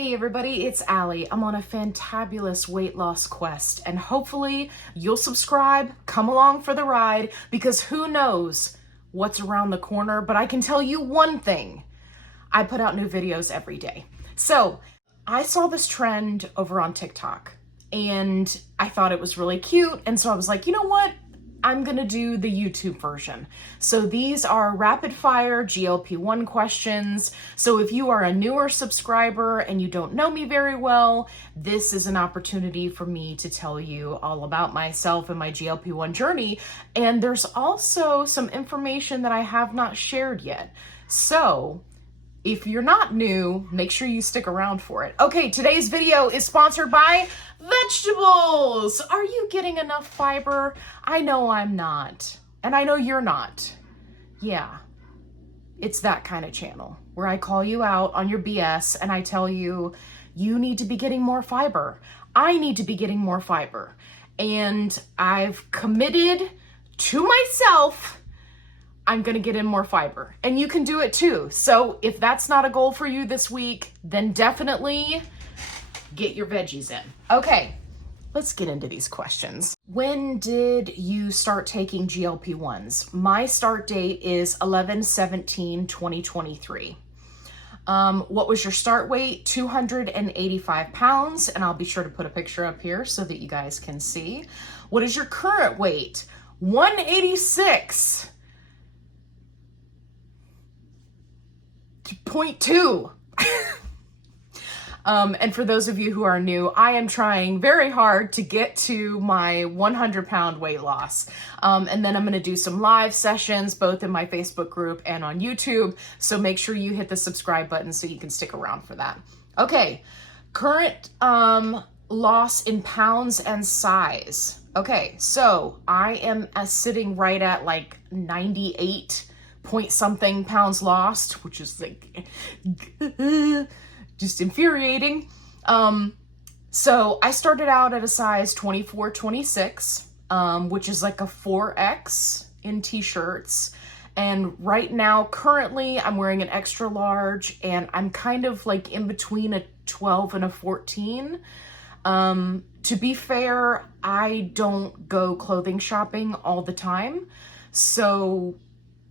Hey everybody, it's Allie. I'm on a fantabulous weight loss quest, and hopefully you'll subscribe, come along for the ride, because who knows what's around the corner, but I can tell you one thing. I put out new videos every day. So I saw this trend over on TikTok and I thought it was really cute. And so I was like, you know what? I'm gonna do the YouTube version. So these are rapid fire GLP1 questions. So if you are a newer subscriber and you don't know me very well, this is an opportunity for me to tell you all about myself and my GLP1 journey. And there's also some information that I have not shared yet. So if you're not new, make sure you stick around for it. Okay, today's video is sponsored by vegetables. Are you getting enough fiber? I know I'm not, and I know you're not. Yeah, it's that kind of channel where I call you out on your BS and I tell you, you need to be getting more fiber. I need to be getting more fiber. And I've committed to myself, I'm gonna get in more fiber, and you can do it too. So if that's not a goal for you this week, then definitely get your veggies in. Okay, let's get into these questions. When did you start taking GLP-1s? My start date is 11/17/2023. What was your start weight? 285 pounds, and I'll be sure to put a picture up here so that you guys can see. What is your current weight? 186.2. And for those of you who are new, I am trying very hard to get to my 100-pound weight loss. And then I'm going to do some live sessions, both in my Facebook group and on YouTube. So make sure you hit the subscribe button so you can stick around for that. Okay. Current, loss in pounds and size. Okay. So I am sitting right at like 98 point something pounds lost, which is like just infuriating. So I started out at a size 24, 26, which is like a 4X in t-shirts. And right now, currently, I'm wearing an extra large, and I'm kind of like in between a 12 and a 14. To be fair, I don't go clothing shopping all the time, so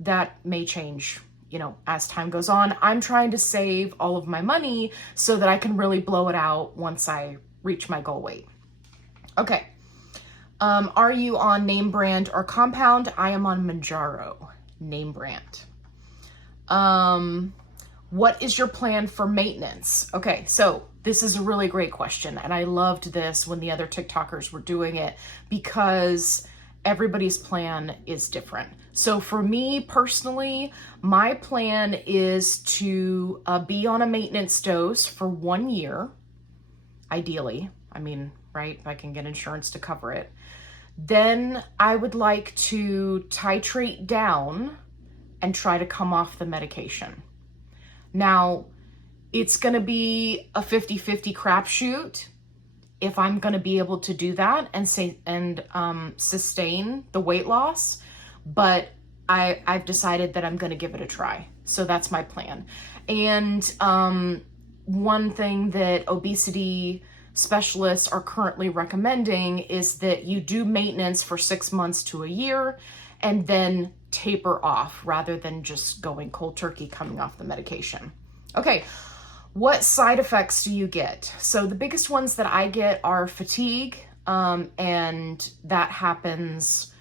that may change, you know, as time goes on. I'm trying to save all of my money so that I can really blow it out once I reach my goal weight. Okay. Are you on name brand or compound? I am on Mounjaro, name brand. What is your plan for maintenance? Okay, so this is a really great question, and I loved this when the other TikTokers were doing it because everybody's plan is different. So for me personally, my plan is to be on a maintenance dose for 1 year, ideally. I mean, right, if I can get insurance to cover it. Then I would like to titrate down and try to come off the medication. Now, it's gonna be a 50-50 crapshoot if I'm going to be able to do that and sustain the weight loss, but I've decided that I'm going to give it a try. So that's my plan. And one thing that obesity specialists are currently recommending is that you do maintenance for 6 months to a year and then taper off rather than just going cold turkey coming off the medication. Okay. What side effects do you get? So the biggest ones that I get are fatigue, and that happens,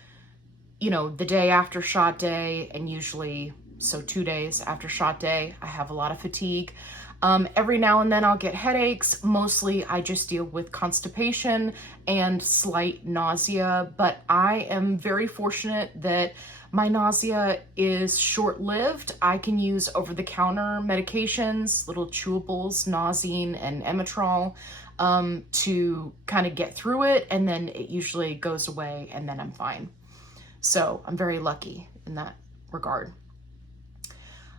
you know, the day after shot day, and usually, so 2 days after shot day, I have a lot of fatigue. Every now and then I'll get headaches. Mostly I just deal with constipation and slight nausea, but I am very fortunate that my nausea is short-lived. I can use over-the-counter medications, little chewables, Nausine and Emitrol, to kind of get through it, and then it usually goes away, and then I'm fine. So I'm very lucky in that regard.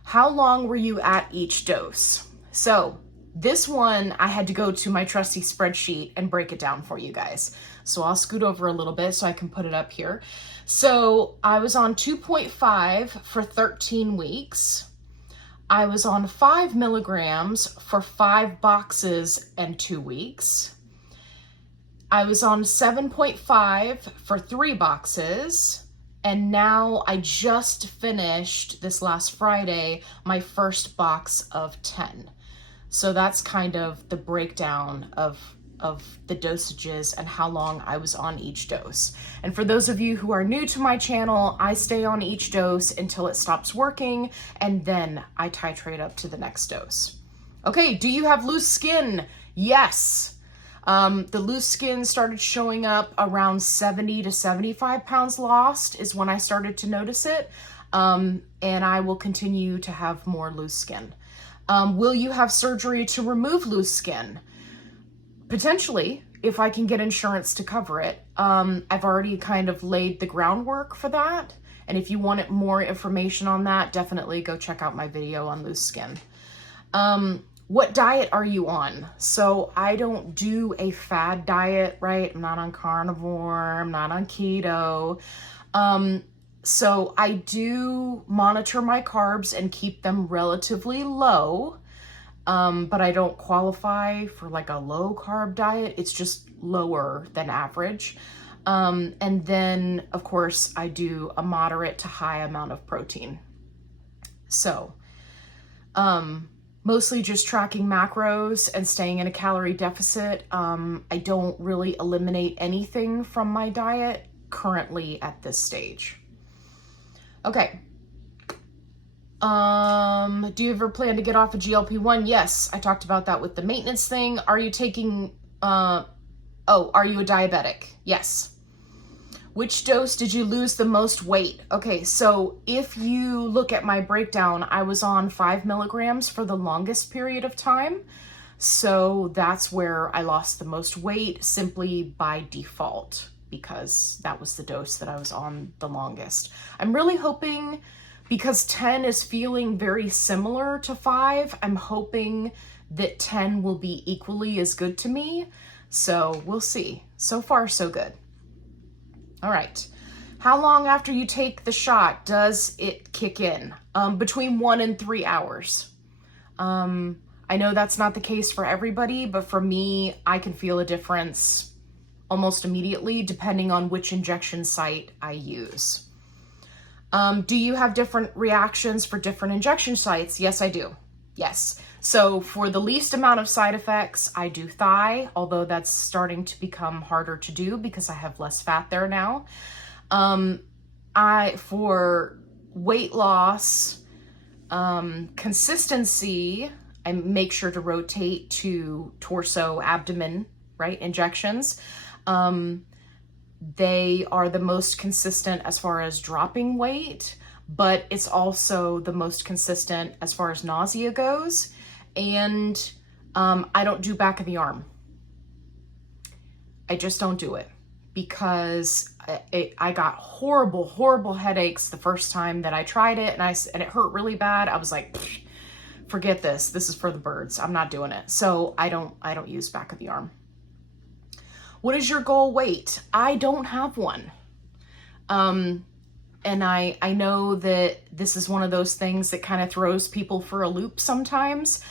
How long were you at each dose? So this one, I had to go to my trusty spreadsheet and break it down for you guys. So I'll scoot over a little bit so I can put it up here. So I was on 2.5 for 13 weeks. I was on 5 milligrams for 5 boxes and 2 weeks. I was on 7.5 for 3 boxes. And now I just finished this last Friday, my first box of 10. So that's kind of the breakdown of the dosages and how long I was on each dose. And for those of you who are new to my channel, I stay on each dose until it stops working, and then I titrate up to the next dose. Okay, do you have loose skin? Yes. The loose skin started showing up around 70 to 75 pounds lost is when I started to notice it. And I will continue to have more loose skin. Will you have surgery to remove loose skin? Potentially, if I can get insurance to cover it. I've already kind of laid the groundwork for that. And if you want more information on that, definitely go check out my video on loose skin. What diet are you on? So I don't do a fad diet, right? I'm not on carnivore, I'm not on keto. So I do monitor my carbs and keep them relatively low. But I don't qualify for like a low carb diet. It's just lower than average. And then of course I do a moderate to high amount of protein. So, mostly just tracking macros and staying in a calorie deficit. I don't really eliminate anything from my diet currently at this stage. Okay. Do you ever plan to get off a GLP-1? Yes, I talked about that with the maintenance thing. Are you taking, are you a diabetic? Yes. Which dose did you lose the most weight? Okay, so if you look at my breakdown, I was on 5 milligrams for the longest period of time. So that's where I lost the most weight simply by default, because that was the dose that I was on the longest. I'm really hoping, because 10 is feeling very similar to 5, I'm hoping that 10 will be equally as good to me. So we'll see. So far, so good. All right. How long after you take the shot does it kick in? Between 1 and 3 hours. I know that's not the case for everybody, but for me, I can feel a difference almost immediately depending on which injection site I use. Do you have different reactions for different injection sites? Yes, I do. Yes. So for the least amount of side effects, I do thigh, although that's starting to become harder to do because I have less fat there now. For weight loss, consistency, I make sure to rotate to torso, abdomen, right? Injections. They are the most consistent as far as dropping weight, but it's also the most consistent as far as nausea goes. And I don't do back of the arm. I just don't do it because I got horrible headaches the first time that I tried it, and it hurt really bad. I was like, forget this. This is for the birds. I'm not doing it. So I don't use back of the arm. What is your goal weight? I don't have one. And I know that this is one of those things that kind of throws people for a loop sometimes.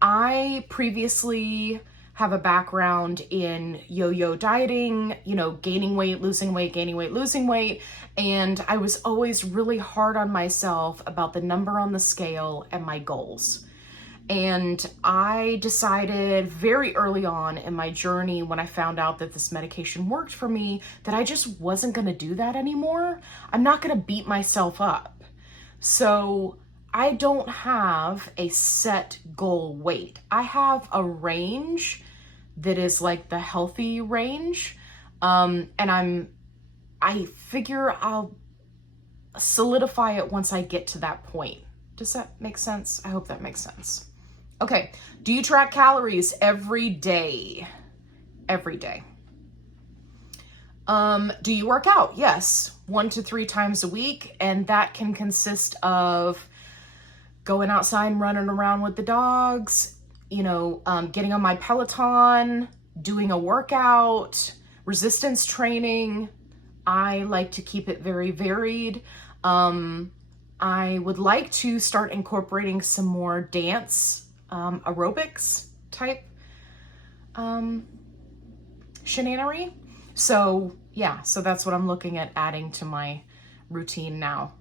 I previously have a background in yo-yo dieting, gaining weight, losing weight, gaining weight, losing weight. And I was always really hard on myself about the number on the scale and my goals. And I decided very early on in my journey, when I found out that this medication worked for me, that I just wasn't going to do that anymore. I'm not going to beat myself up. So I don't have a set goal weight. I have a range that is like the healthy range. And I figure I'll solidify it once I get to that point. Does that make sense? I hope that makes sense. Okay, do you track calories every day? Every day. Do you work out? Yes, 1 to 3 times a week, and that can consist of going outside and running around with the dogs, getting on my Peloton, doing a workout, resistance training. I like to keep it very varied. I would like to start incorporating some more dance, aerobics type shenanery. So yeah, so that's what I'm looking at adding to my routine now.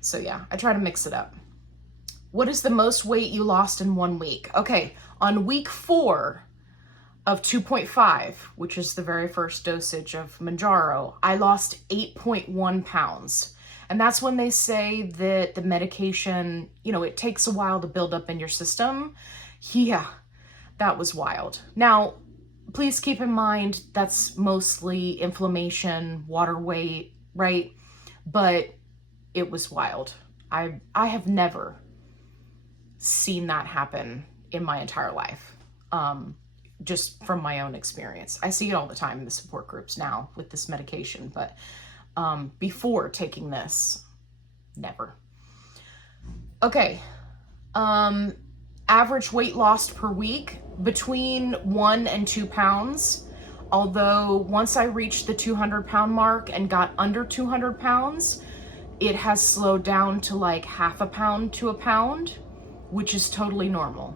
So yeah, I try to mix it up. What is the most weight you lost in 1 week? Okay, on week 4 of 2.5, which is the very first dosage of Mounjaro, I lost 8.1 pounds. And that's when they say that the medication, you know, it takes a while to build up in your system. Yeah, that was wild. Now, please keep in mind that's mostly inflammation, water weight, right? But it was wild. I have never seen that happen in my entire life, just from my own experience. I see it all the time in the support groups now with this medication, but before taking this, never. Okay, average weight lost per week, between 1 and 2 pounds. Although once I reached the 200-pound mark and got under 200 pounds, it has slowed down to like half a pound to a pound, which is totally normal.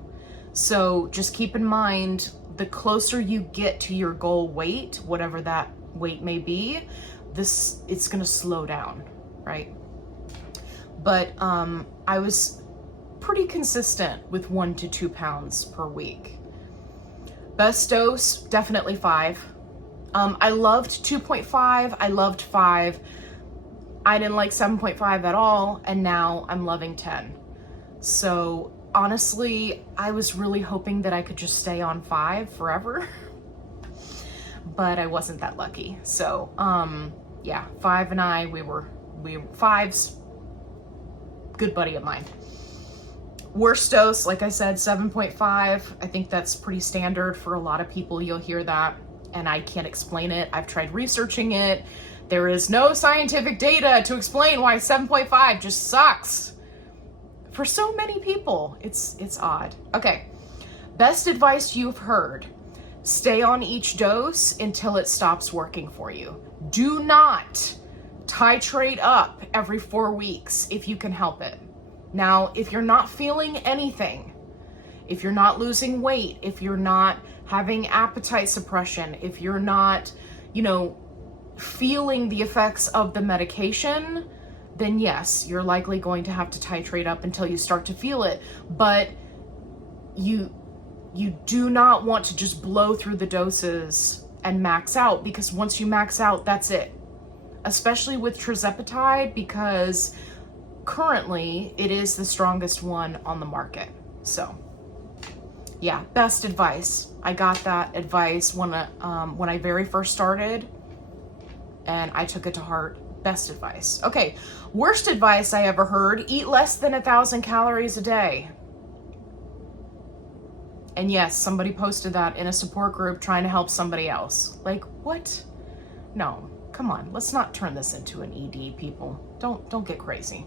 So just keep in mind, the closer you get to your goal weight, whatever that weight may be, it's gonna slow down, right? But I was pretty consistent with 1 to 2 pounds per week. Best dose, definitely 5. I loved 2.5, I loved 5. I didn't like 7.5 at all, and now I'm loving 10. So honestly, I was really hoping that I could just stay on 5 forever, but I wasn't that lucky. So yeah, 5 and I, we were 5's good buddy of mine. Worst dose, like I said, 7.5. I think that's pretty standard for a lot of people. You'll hear that, and I can't explain it. I've tried researching it. There is no scientific data to explain why 7.5 just sucks. For so many people, it's odd. Okay, best advice you've heard. Stay on each dose until it stops working for you. Do not titrate up every 4 weeks if you can help it. Now, if you're not feeling anything, if you're not losing weight, if you're not having appetite suppression, if you're not, you know, feeling the effects of the medication, then yes, you're likely going to have to titrate up until you start to feel it. But you do not want to just blow through the doses and max out, because once you max out, that's it. Especially with Tirzepatide, because currently it is the strongest one on the market. So yeah, best advice. I got that advice when I very first started, and I took it to heart. Best advice. Okay, worst advice I ever heard: eat less than 1,000 calories a day. And yes, somebody posted that in a support group trying to help somebody else. Like, what? No, come on, let's not turn this into an ED, people. Don't get crazy.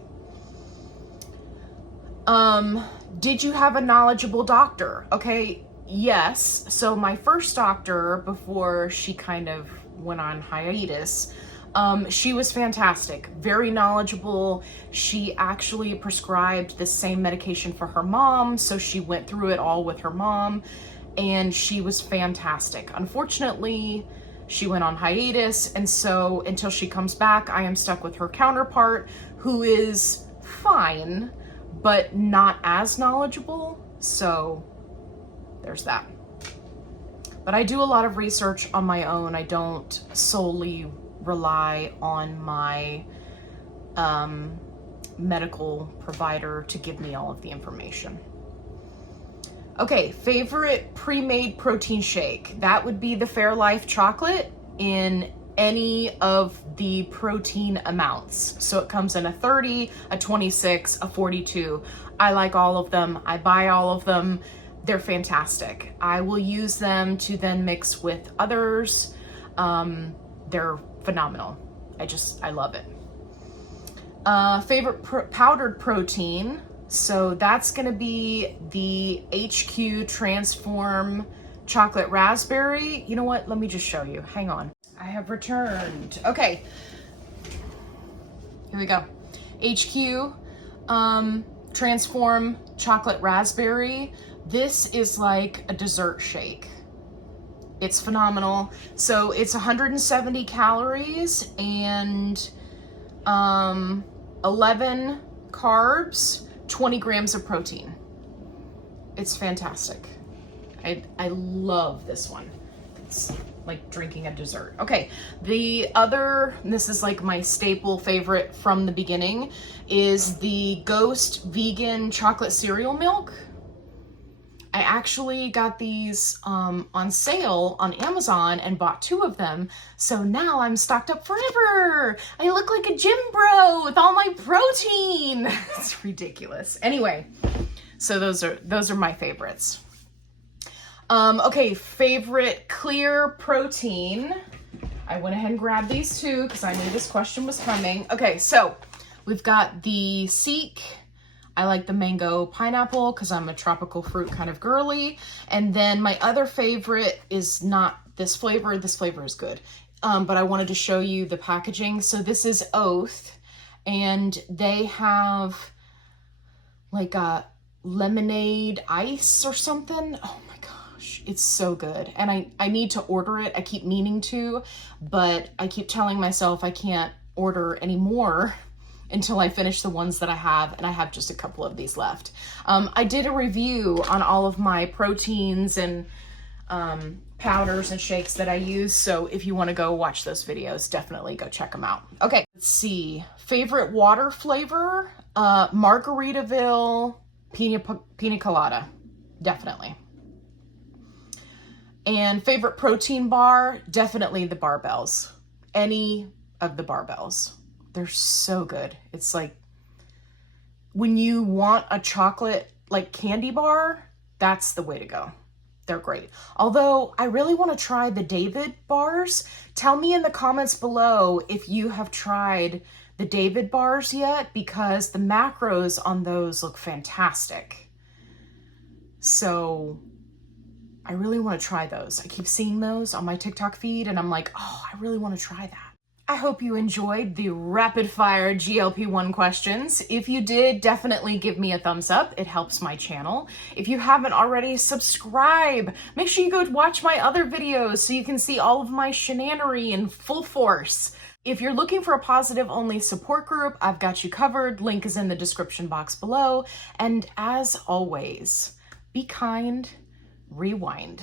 Did you have a knowledgeable doctor? Okay, yes. So my first doctor, before she kind of went on hiatus, she was fantastic, very knowledgeable. She actually prescribed the same medication for her mom, so she went through it all with her mom, and she was fantastic. Unfortunately, she went on hiatus, and so until she comes back, I am stuck with her counterpart, who is fine, but not as knowledgeable. So there's that. But I do a lot of research on my own. I don't solely rely on my medical provider to give me all of the information. Okay, favorite pre-made protein shake. That would be the Fairlife chocolate in any of the protein amounts. So it comes in a 30, a 26, a 42. I like all of them. I buy all of them. They're fantastic. I will use them to then mix with others. They're phenomenal. I love it. Favorite powdered protein. So that's gonna be the HQ Transform Chocolate Raspberry. You know what? Let me just show you. Hang on. I have returned. Okay. Here we go. HQ Transform Chocolate Raspberry. This is like a dessert shake. It's phenomenal. So it's 170 calories and 11 carbs, 20 grams of protein. It's fantastic. I love this one. It's like drinking a dessert. Okay, the other, this is like my staple favorite from the beginning, is the Ghost Vegan Chocolate Cereal Milk. I actually got these on sale on Amazon and bought 2 of them. So now I'm stocked up forever. I look like a gym bro with all my protein. It's ridiculous. Anyway, so those are my favorites. Okay, favorite clear protein. I went ahead and grabbed these 2 because I knew this question was coming. Okay, so we've got the Seek. I like the mango pineapple because I'm a tropical fruit kind of girly. And then my other favorite is not this flavor. This flavor is good. But I wanted to show you the packaging. So this is Oath, and they have like a lemonade ice or something. Oh my gosh, it's so good. And I need to order it. I keep meaning to, but I keep telling myself I can't order any more until I finish the ones that I have, and I have just a couple of these left. I did a review on all of my proteins and powders and shakes that I use, so if you want to go watch those videos, definitely go check them out. Okay, let's see. Favorite water flavor? Margaritaville Pina Colada, definitely. And favorite protein bar? Definitely the barbells. Any of the barbells. They're so good. It's like when you want a chocolate like candy bar, that's the way to go. They're great. Although I really want to try the David bars. Tell me in the comments below if you have tried the David bars yet, because the macros on those look fantastic. So I really want to try those. I keep seeing those on my TikTok feed and I'm like, oh, I really want to try that. I hope you enjoyed the rapid fire GLP-1 questions. If you did, definitely give me a thumbs up. It helps my channel. If you haven't already, subscribe. Make sure you go watch my other videos so you can see all of my shenanery in full force. If you're looking for a positive only support group, I've got you covered. Link is in the description box below. And as always, be kind, rewind.